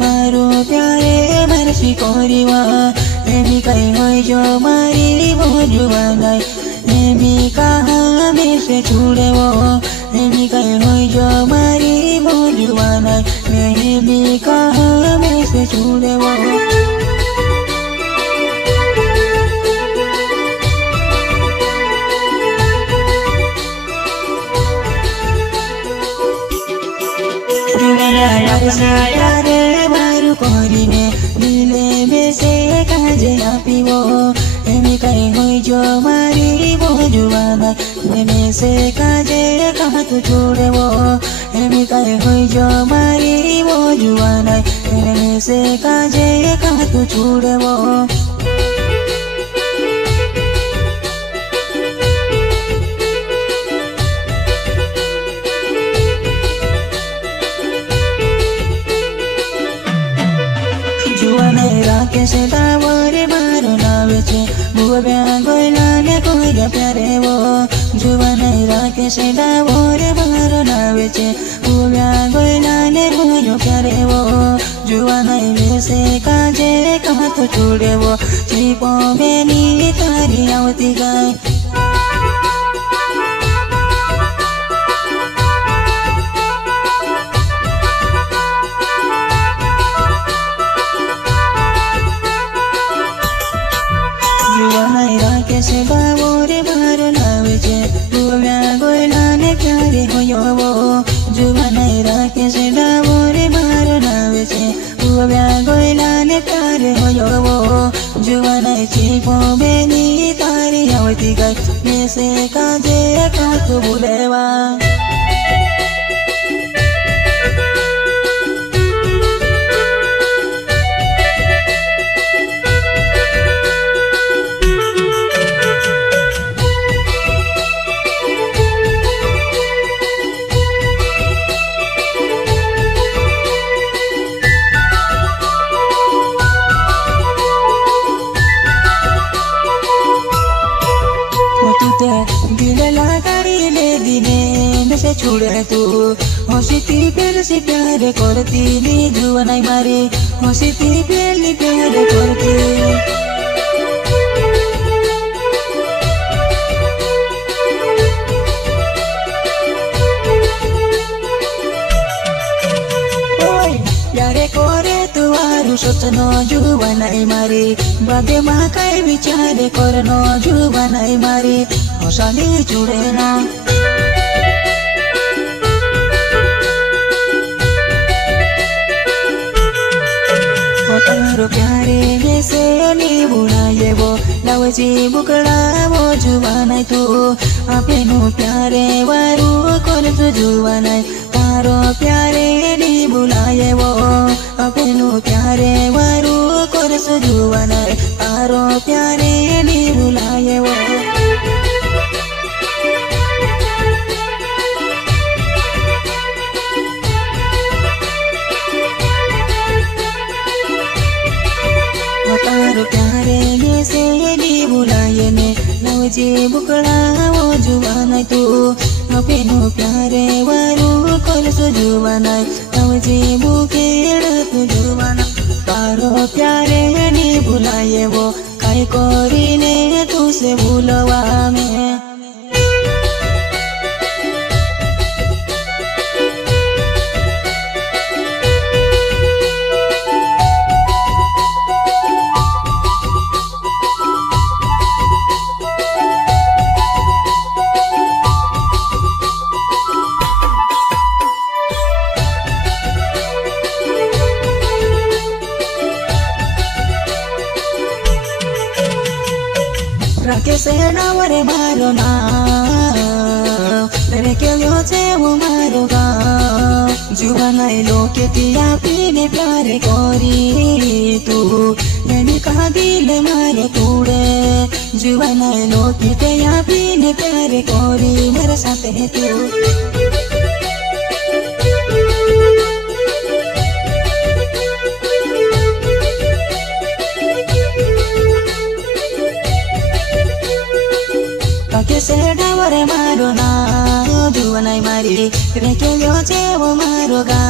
मारो प्यारे मरसी कोरीवा एमी कहीं होई जो मारी वो जुबानाई एमी कहाँ में से छूड़े वो एमी कहीं होई जो मारी वो जुबानाई एमी कहाँ में से छूड़े वो यारे मारू कोरीने दिले बेसे काजे आपिवो एमी कहीं होई जो मारी वो जुबाना एमी से काजे कहाँ तू छोड़े वो एमी कहीं होई जो मारी वो जुबाना एमी से काजे कहाँ तू छोड़े वो कैसे दावरे मारो नावे छे बुआ ब्याह गोइला ने कोई प्यारे वो जुवा नहीं राके से दावरे मारो नावे छे बुआ ब्याह गोइला ने कोई प्यारे वो जुवा नहीं वैसे काजे कहाँ तो छोड़े वो चीपो बेनी तारी आवती गाय कैसे बावरे मारो नावे छे बुआ गोइला ने प्यारे होयो वो जुवा नहीं राके से बावरे मारो नावे छे बुआ गोइला ने प्यारे होयो वो जुवा नहीं चीपो बेनी तारी आवती गाय ऐसे काजे का तू बुलेवा से छुड़े तू हंसी ती प्यार से प्यार करती नी जुआ नहीं मारी हंसी ती प्यार करती यारे कोरे तू आरु सोचनो जुआ नहीं मारी बादे माँ कई विचारे करनो जुआ नहीं मारी हंसाली जुड़े ना तारो प्यारे वैसे नी बुलाए वो लावजी बुकड़ा वो जुबानाई तू अपनो प्यारे वारू कर तू जुबानाई तारो प्यारे नी बुलाए वो अपनो प्यारे वारू कर तू जुबानाई तारो प्यारे नी बुलाए वो तारो प्यारे वैसे नी बुलाए ने लावजी बुकड़ा वो जुबानाई तू अपनो प्यारे वारू कर तू जुबानाई लावजी बुकेड़ा तू जुबानाई तारो प्यारे नी बुलाए वो काई कोरीने तू से भूलवा में राकेश नावरे मारो ना तेरे क्यों योचे वो मारो गा जुआ नहीं लोके तिया पीने प्यारे कोरी तू मैंने कहा दिल मारो तूड़े जुआ नहीं लोके तिया पीने प्यारे कोरी मेरे साथ है तू कैसे डावरे मारो ना जुआ नहीं मारी रे क्यों योचे वो मारो गा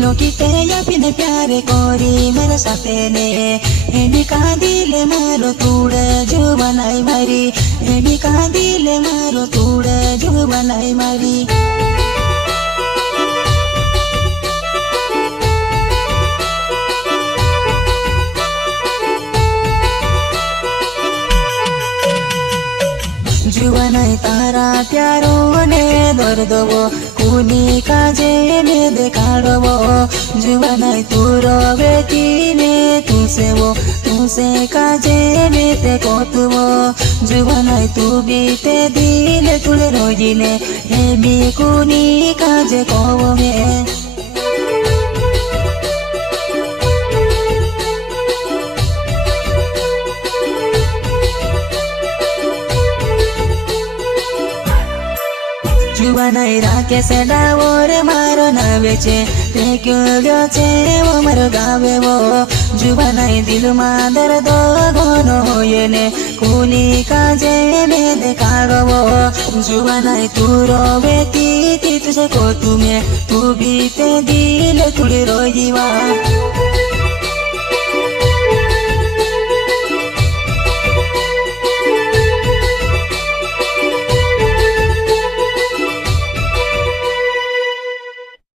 लोकिते या फिर प्यारे कोरी मेरे साथे ने एडी का दिल मारो तूड़े जो बनाई मारी एडी का दिल मारो तूड़े जो बनाई मारी जुवानाई तारा प्यारो ने दर्दवो कुनी काजे ने देखाड़वो जुवानाई तुरो बेटी ने तुसे काजे ने ते कोतुवो जुवानाई तू बीते दिल तुले रोगी ने हे भी कुनी काजे कोवो में जुवानाई राखे से डावोर मारो नावे छे ते क्यों गयो छे वो मारो गावे वो जुवानाई दिल में दर्द घनो होये ने कुनी काजे ने देखाड़ो वो जुवानाई तू रोवेती थी तुझे को तुम्हें तू भी ते दिल थोड़ी रोईवा।